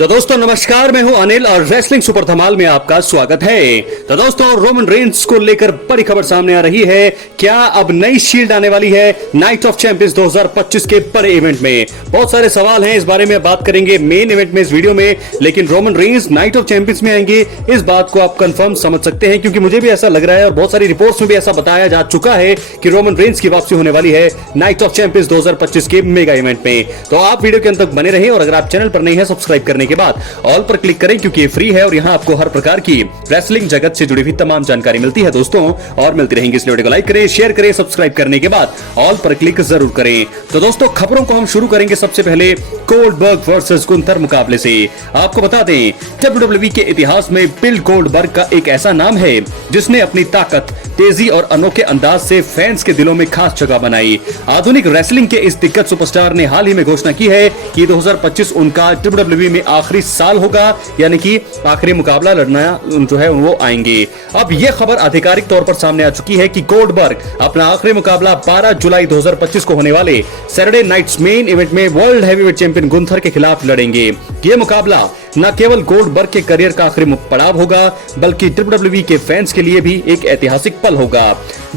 तो दोस्तों नमस्कार, मैं हूं अनिल और रेसलिंग सुपर धमाल में आपका स्वागत है। तो दोस्तों रोमन रेंस को लेकर बड़ी खबर सामने आ रही है। क्या अब नई शील्ड आने वाली है नाइट ऑफ चैंपियंस 2025 के बड़े इवेंट में? बहुत सारे सवाल हैं, इस बारे में बात करेंगे मेन इवेंट में इस वीडियो में। लेकिन Roman Reigns night of champions में आएंगे, इस बात को आप कंफर्म समझ सकते हैं, क्योंकि मुझे भी ऐसा लग रहा है और बहुत सारी रिपोर्ट्स में भी ऐसा बताया जा चुका है कि रोमन रेंस की वापसी होने वाली है नाइट ऑफ चैंपियंस 2025 के मेगा इवेंट में। तो आप वीडियो के अंत तक बने रहें और अगर आप चैनल पर नहीं है सब्सक्राइब करने के बाद ऑल पर क्लिक करें, क्योंकि ये फ्री है और यहाँ आपको हर प्रकार की रेसलिंग जगत से जुड़ी हुई तमाम जानकारी मिलती है दोस्तों, और मिलती रहेंगी। इसलिए वीडियो को लाइक करें, शेयर करें, सब्सक्राइब करने के बाद ऑल पर क्लिक जरूर करें। तो दोस्तों खबरों को हम शुरू करेंगे सबसे पहले गोल्डबर्ग वर्सेस गुंथर मुकाबले से। आपको बता दें WWE के इतिहास में बिल गोल्डबर्ग का एक ऐसा नाम है जिसने अपनी ताकत, तेजी और अनोखे अंदाज से फैंस के दिलों में खास जगह बनाई। आधुनिक रेसलिंग के इस दिग्गज सुपरस्टार ने हाल ही में घोषणा की है कि 2025 उनका WWE में आखिरी साल होगा, यानी कि आखिरी मुकाबला लड़ना जो है वो आएंगे। अब यह खबर आधिकारिक तौर पर सामने आ चुकी है कि गोल्डबर्ग अपना आखिरी मुकाबला 12 जुलाई 2025 को होने वाले सैटरडे नाइट्स मेन इवेंट में वर्ल्ड हैवीवेट चैंपियन गुंथर के खिलाफ लड़ेंगे। यह मुकाबला न केवल गोल्डबर्ग के करियर का आखिरी पड़ाव होगा, बल्कि WWE के फैंस के लिए भी एक ऐतिहासिक पल होगा।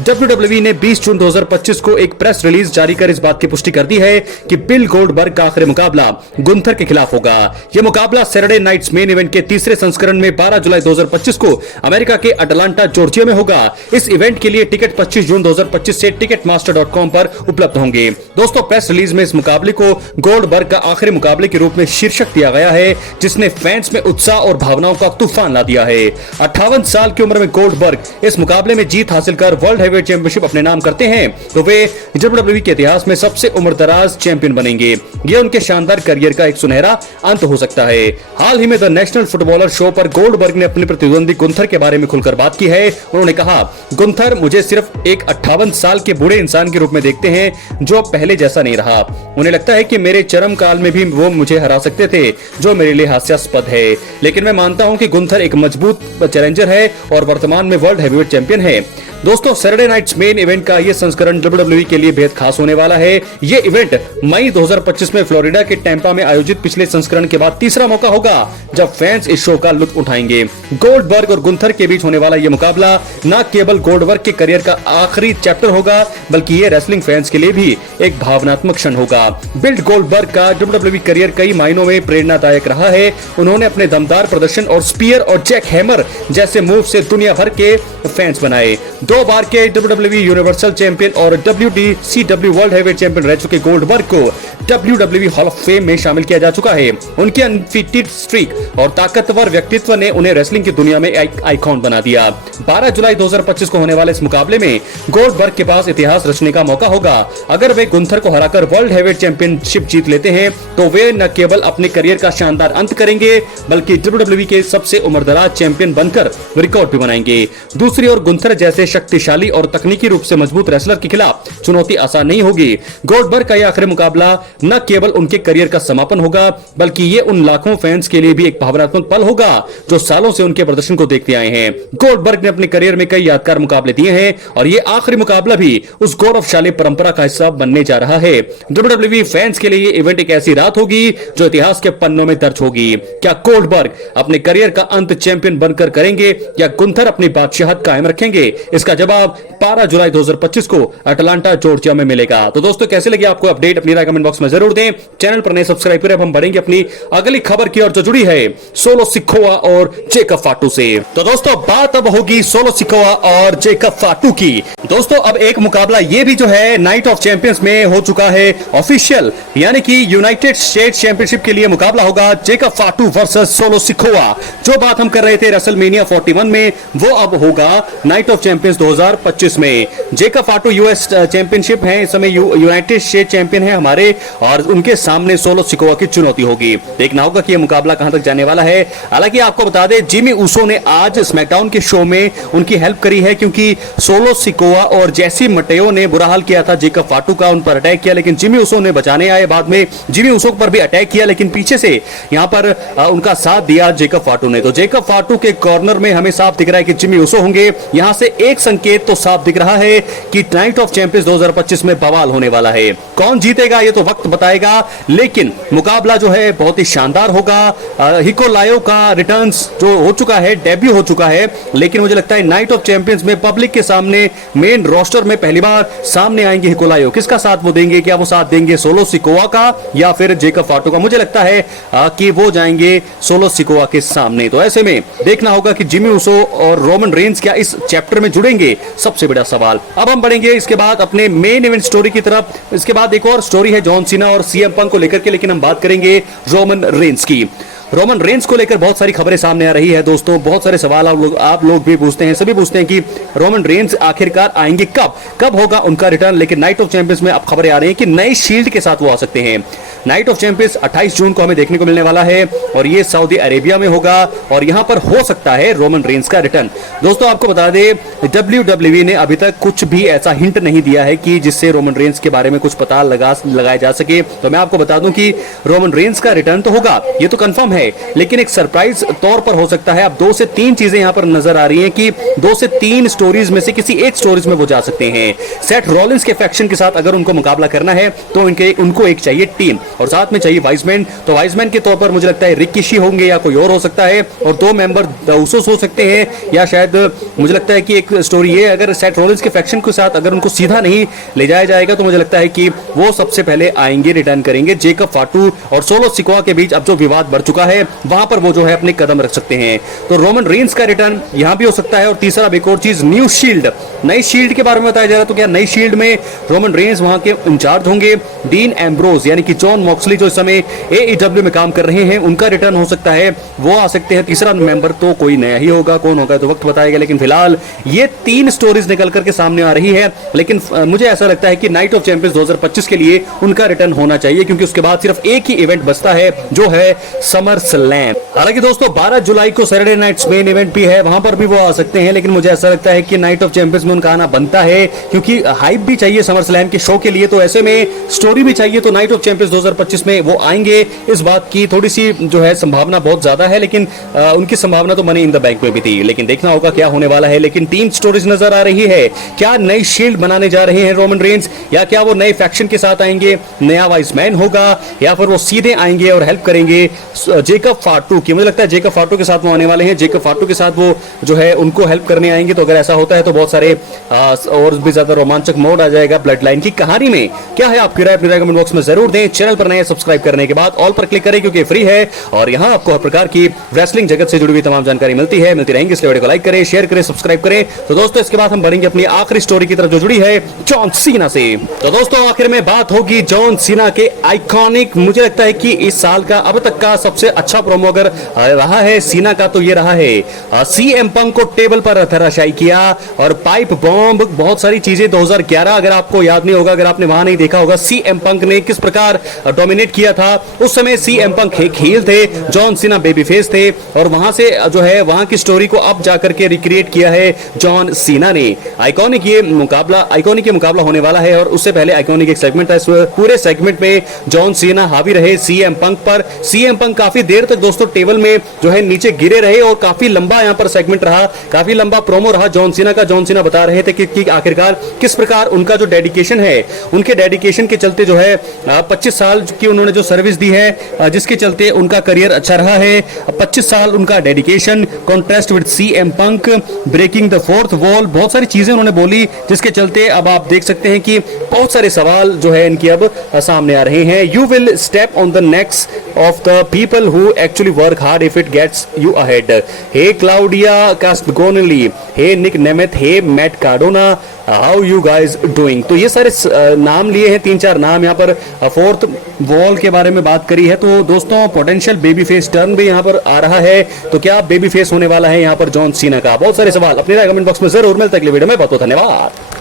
WWE ने 20 जून 2025 को एक प्रेस रिलीज जारी कर इस बात की पुष्टि कर दी है कि बिल गोल्डबर्ग का आखिरी मुकाबला गुंथर के खिलाफ होगा। यह मुकाबला सैटरडे नाइट्स मेन इवेंट के तीसरे संस्करण में 12 जुलाई 2025 को अमेरिका के अटलांटा जॉर्जिया में होगा। इस इवेंट के लिए टिकट 25 जून 2025 से ticketmaster.com पर उपलब्ध होंगे। दोस्तों प्रेस रिलीज में इस मुकाबले को गोल्डबर्ग का आखिरी मुकाबले के रूप में शीर्षक दिया गया है, जिसने फैंस में उत्साह और भावनाओं का तूफान ला दिया है। 58 साल की उम्र में गोल्डबर्ग इस मुकाबले में जीत हासिल कर वर्ल्ड हैवीवेट चैंपियनशिप अपने नाम करते हैं तो वे WWE के इतिहास में सबसे उम्रदराज चैंपियन बनेंगे। यह उनके शानदार करियर का एक सुनहरा अंत हो सकता है। हाल ही में द नेशनल फुटबॉलर शो पर गोल्डबर्ग ने अपने प्रतिद्वंदी गुंथर के बारे में खुलकर बात की है। उन्होंने कहा, गुंथर मुझे सिर्फ एक 58 साल के बूढ़े इंसान के रूप में देखते हैं जो पहले जैसा नहीं रहा। उन्हें लगता है कि मेरे चरम काल में भी वो मुझे हरा सकते थे, जो मेरे लिए हास्यास्पद है। लेकिन मैं मानता हूं कि गुंथर एक मजबूत चैलेंजर है और वर्तमान में वर्ल्ड हैवीवेट चैंपियन है। दोस्तों सैटरडे नाइट्स मेन इवेंट का यह संस्करण WWE के लिए बेहद खास होने वाला है। यह इवेंट मई 2025 में फ्लोरिडा के टैंपा में आयोजित पिछले संस्करण के बाद तीसरा मौका होगा जब फैंस इस शो का लुत्फ उठाएंगे। गोल्डबर्ग और गुंथर के बीच होने वाला यह मुकाबला न केवल गोल्डबर्ग के करियर का आखिरी चैप्टर होगा, बल्कि यह रेसलिंग फैंस के लिए भी एक भावनात्मक क्षण होगा। बिल गोल्डबर्ग का WWE करियर कई मायनों में प्रेरणादायक रहा है। उन्होंने अपने दमदार प्रदर्शन और स्पीयर और जैक हैमर जैसे मूव से दुनिया भर के फैंस बनाए। 2 बार के WWE यूनिवर्सल चैंपियन और WCW वर्ल्ड हैवीवेट चैंपियन रह चुके गोल्डबर्ग को WWE हॉल ऑफ फेम में शामिल किया जा चुका है। उनके अनफिटेड स्ट्रीक और ताकतवर व्यक्तित्व ने उन्हें रेसलिंग की दुनिया में एक आइकॉन बना दिया। 12 जुलाई 2025 को होने वाले इस मुकाबले में गोल्डबर्ग के पास इतिहास रचने का मौका होगा। अगर वे गुंथर को हराकर वर्ल्ड हैवीवेट चैंपियनशिप जीत लेते हैं तो वे न केवल अपने करियर का शानदार अंत करेंगे, बल्कि WWE के सबसे उम्रदराज चैंपियन बनकर रिकॉर्ड भी बनाएंगे। दूसरी ओर गुंथर जैसे शक्तिशाली और तकनीकी रूप से मजबूत रेसलर के खिलाफ चुनौती आसान नहीं होगी। गोल्डबर्ग का यह आखिरी मुकाबला न केवल उनके करियर का समापन होगा, बल्कि ये उन लाखों फैंस के लिए भी एक भावनात्मक पल होगा जो सालों से उनके प्रदर्शन को देखते आए हैं। गोल्डबर्ग ने अपने करियर में कई यादगार मुकाबले दिए हैं और ये आखिरी मुकाबला भी उस गौरवशाली परंपरा का हिस्सा बनने जा रहा है। WWE फैंस के लिए ये इवेंट एक ऐसी रात होगी जो इतिहास के पन्नों में दर्ज होगी। क्या गोल्डबर्ग अपने करियर का अंत चैंपियन बनकर करेंगे या गुंथर अपनी बादशाहत कायम रखेंगे? इसका जवाब 12 जुलाई 2025 को अटलांटा जॉर्जिया में मिलेगा। तो दोस्तों कैसे लगी आपको अपडेट, अपनी राय कमेंट बॉक्स में जरूर दें। चैनल पर नए सब्सक्राइब करें। अब हम बढ़ेंगे अपनी अगली खबर की ओर जो जुड़ी है सोलो सिकोआ और जेकब फाटू से। तो दोस्तों बात अब होगी सोलो सिकोआ और जेकब फाटू की। दोस्तों अब एक मुकाबला ये भी जो है नाइट ऑफ चैंपियंस में हो चुका है ऑफिशियल, यानी कि यूनाइटेड स्टेट्स चैंपियनशिप के लिए मुकाबला होगा जेकब फाटू वर्सेस सोलो सिकोआ। जो बात हम कर रहे थे रेसलमेनिया 41 में, वो अब होगा नाइट ऑफ चैंपियंस 2025 में। जेकब फाटू यूएस चैंपियनशिप है, इस समय यूनाइटेड स्टेट चैंपियन है हमारे, और उनके सामने सोलो सिकोआ की चुनौती होगी। देखना होगा कि यह मुकाबला कहां तक जाने वाला है। हालांकि आपको बता दें जिमी ऊसो ने आज स्मैकडाउन के शो में उनकी हेल्प करी है, क्योंकि सोलो सिकोआ सिकोआ और जेसी मटेओ ने बुरा हाल किया था जेकब फाटू का, उन पर अटैक किया, लेकिन जिमी उसो ने बचाने आए। बाद में जिमी उसो पर भी अटैक किया, लेकिन पीछे से यहां पर उनका साथ दिया जेकब फाटू ने। तो जेकब फाटू के कॉर्नर में हमें साफ दिख रहा है कि जिमी उसो होंगे। यहां से एक संकेत तो साफ दिख रहा है कि नाइट ऑफ चैंपियंस 2025 में बवाल होने वाला है। कौन जीतेगा ये तो वक्त बताएगा, लेकिन मुकाबला जो है बहुत ही शानदार होगा। हिकोलायो का रिटर्न्स जो हो चुका है, डेब्यू हो चुका है, लेकिन मुझे लगता है नाइट ऑफ चैंपियंस में पब्लिक के सामने मेन रोस्टर में पहली बार सामने आएंगे हिकोलायो। किसका साथ वो देंगे? क्या वो साथ देंगे सोलो सिकोआ का या फिर जेकब फाटू का? मुझे लगता है कि वो जाएंगे सोलो सिकोआ के सामने। तो ऐसे में देखना होगा कि जिमी उसो और रोमन रेंस क्या इस चैप्टर में जुड़ेंगे, सबसे बड़ा सवाल। अब हम बढ़ेंगे इसके बाद अपने मेन इवेंट स्टोरी की तरफ। इसके बाद एक और स्टोरी है जॉन सीना और सीएम पंक को लेकर के, लेकिन हम बात करेंगे रोमन रेंस की। रोमन रेंस को लेकर बहुत सारी खबरें सामने आ रही है दोस्तों, बहुत सारे सवाल आप लोग भी पूछते हैं, सभी पूछते हैं कि रोमन रेंस आखिरकार आएंगे कब होगा उनका रिटर्न। लेकिन नाइट ऑफ चैंपियंस में अब खबरें आ रही हैं कि नए शील्ड के साथ वो आ सकते हैं। नाइट ऑफ चैंपियंस 28 जून को हमें देखने को मिलने वाला है और ये सऊदी अरेबिया में होगा और यहां पर हो सकता है रोमन रेंस का रिटर्न। दोस्तों आपको बता दें, WWE ने अभी तक कुछ भी ऐसा हिंट नहीं दिया है कि जिससे रोमन रेंस के बारे में कुछ पता लगाया जा सके। तो मैं आपको बता दूं कि रोमन रेंस का रिटर्न तो होगा, ये तो कंफर्म है, लेकिन एक सरप्राइज तौर पर हो सकता है। अब 2 से 3 चीजें यहां पर नजर आ रही हैं कि 2 से 3 स्टोरीज में से किसी एक स्टोरीज में वो जा सकते हैं। सेथ रॉलिंस के फैक्शन के साथ अगर उनको मुकाबला करना है तो उनको एक चाहिए टीम और साथ में चाहिए वाइसमैन। तो वाइसमैन के तौर पर मुझे लगता है रिकी होंगे या कोई और हो सकता है, और 2 मेंबर उसोस हो सकते हैं, या शायद मुझे लगता है कि एक स्टोरी ये, अगर सेथ रॉलिंस के फैक्शन के साथ अगर उनको सीधा नहीं ले जाया जाएगा तो मुझे लगता है कि वो सबसे पहले आएंगे, रिटर्न करेंगे। जेकब फाटू और सोलो सिकोआ के बीच अब जो विवाद बढ़ चुका है वहां पर वो जो है अपने कदम रख सकते हैं। तो रोमन रेंस का रिटर्न यहां भी हो सकता है। और तीसरा एक और चीज, न्यू शील्ड, नई शील्ड के बारे में बताया जा रहा है। तो क्या नई शील्ड में रोमन रेंस वहां के इंचार्ज होंगे? डीन एम्ब्रोज यानी कि जॉन मॉक्सली जो इस समय AEW में काम कर रहे हैं, उनका रिटर्न हो सकता है, वो आ सकते हैं। तीसरा मेंबर तो कोई नया ही होगा, कौन होगा तो वक्त बताएगा। लेकिन फिलहाल ये 3 स्टोरीज निकल करके सामने आ रही है, लेकिन मुझे ऐसा लगता है कि नाइट ऑफ चैंपियंस 2025 के लिए उनका रिटर्न होना चाहिए, क्योंकि उसके बाद सिर्फ एक ही इवेंट बचता है जो है समर स्लैम। हालांकि दोस्तों 12 जुलाई को सैटरडे नाइट्स मेन इवेंट भी है, वहां पर भी वो आ सकते हैं, लेकिन मुझे ऐसा लगता है कि नाइट ऑफ चैंपियंस में उनका आना बनता है, क्योंकि हाइप भी चाहिए समर स्लैम के शो के लिए। तो ऐसे में स्टोरी भी चाहिए, तो नाइट ऑफ चैंपियंस 2025 में वो आएंगे। इस बात की थोड़ी सी जो है संभावना बहुत ज्यादा है, लेकिन उनकी संभावना तो मनी इन द बैंक में भी थी, लेकिन देखना होगा क्या होने वाला है। लेकिन 3 स्टोरीज नजर आ रही है। क्या नई शील्ड बनाने जा रहे हैं रोमन रेंस, या क्या वो नए फैक्शन के साथ आएंगे, नया वाइसमैन होगा, या फिर वो सीधे आएंगे और हेल्प करेंगे जेकब फाटू की? मुझे लगता है जेकब फाटू के साथ वो आने वाले हैं, जेकब फाटू के साथ वो जो है उनको हेल्प करने आएंगे। तो अगर ऐसा होता है तो बहुत सारे और भी ज्यादा रोमांचक मोड आ जाएगा ब्लड लाइन की कहानी में। क्या है आपकी राय? अपनी राय कमेंट बॉक्स में जरूर दें। चैनल पर नए सब्सक्राइब करने के बाद ऑल पर क्लिक करें, क्योंकि फ्री है और यहां आपको हर प्रकार की रेसलिंग जगत से जुड़ी हुई तमाम जानकारी मिलती रहेंगी। इसलिए वीडियो को लाइक करें, शेयर करें, सब्सक्राइब करें। तो दोस्तों इसके बाद हम बढ़ेंगे अपनी आखिरी स्टोरी की तरफ जो जुड़ी है जॉन सीना से। तो दोस्तों आखिर में बात होगी जॉन सीना के आइकॉनिक, मुझे लगता है कि इस साल का अब तक का सबसे अच्छा प्रोमो अगर रहा है सीना का तो ये रहा है। सीएम पंक को टेबल पर धराशायी किया और पाइप बॉम्ब, बहुत सारी चीजें। 2011 अगर आपको याद नहीं होगा, अगर आपने वहां नहीं देखा होगा, सीएम पंक ने किस प्रकार डोमिनेट किया था। उस समय सीएम पंक एक हील थे, जॉन सीना बेबी फेस थे, और वहां से जो है वहां की स्टोरी को अब जाकर के रिक्रिएट किया है जॉन सीना ने। आइकॉनिक ये मुकाबला होने वाला है, और उससे पहले आइकॉनिक एक सेगमेंट था। इस पूरे सेगमेंट में जॉन सीना हावी रहे सीएम पंक पर। सीएम पंक काफी देर तक दोस्तों टेबल में जो है नीचे गिरे रहे, और काफी लंबा यहां पर सेगमेंट रहा, काफी लंबा प्रोमो रहा जॉन सीना का। जॉन सीना बता रहे थे कि आखिरकार किस प्रकार उनका जो डेडिकेशन है, उनके डेडिकेशन के चलते जो है 25 साल की उन्होंने जो सर्विस दी है, जिसके चलते उनका करियर अच्छा रहा है। 25 साल उनका dedication, contrast with CM Punk, breaking the fourth wall, बहुत सारी चीजें उन्होंने बोली, जिसके चलते अब आप देख सकते हैं कि बहुत सारे सवाल जो है इनकी अब सामने आ रहे हैं। You will step on the necks of the people who actually work hard if it gets you ahead. Hey Claudia Castagnoli, hey Nick Nemeth, hey Matt Cardona, how you guys doing. तो ये सारे नाम लिए हैं, 3-4 नाम यहाँ पर। Fourth wall के बारे में बात करी है। तो दोस्तों पोटेंशियल बेबी फेस टर्न भी यहाँ पर आ रहा है। तो क्या बेबी फेस होने वाला है यहाँ पर जॉन सीना का? बहुत सारे सवाल अपनी राय कमेंट बॉक्स में जरूर। मिलता है अगले वीडियो में, बहुत बहुत धन्यवाद।